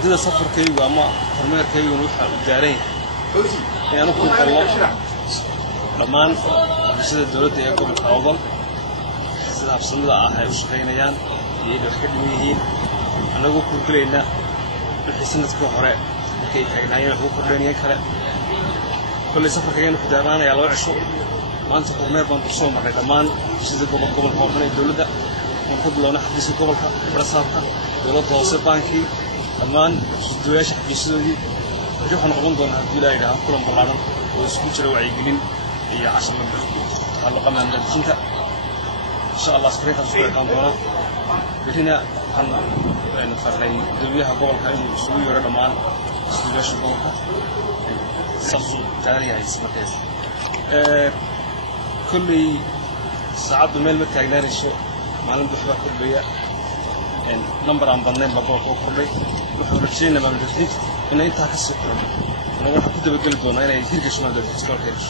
ujeedada safarkaygu ama kormeerkaygu waxa uu daaray inaan ku qallo dhammaan bulshada dawladda ee gobolka Awdal sida habsannada ah ay u shaqeynayaan iyo wax ka dhiman yihiin anagu ku guleynaa wixii sanadkii hore markay taagnaayeen wax u kordhinayeen kale kulli safarkaygu ku daaraanaya loo cisho maanta kormeer baan ku soo maray dhammaan bulshada gobolka oo dhan ee dawladda وقبلنا حديث قبل برسالة دولة وصل بانكي أمان سدويش حديث ذي جوه نقولون دون هالولاية لها كلهم طلعنا ويسكت لو عيقين هي عشان على قمنا من الجنة إن شاء الله سكريت سكريت عندنا هنا عن فرحي دويها قبل كان يسوي ورا أمان سدويش قبل صفو تاريخ اسمه كل ساعات بميل متعجنان الشيء معلم بحبة كلية نمبر عن ضمنين بقول كلي وحرجينا ما مدرسين إن أنت هتسكر أنا واحد كده بقول أنا يصير كشمال ده تسكر كده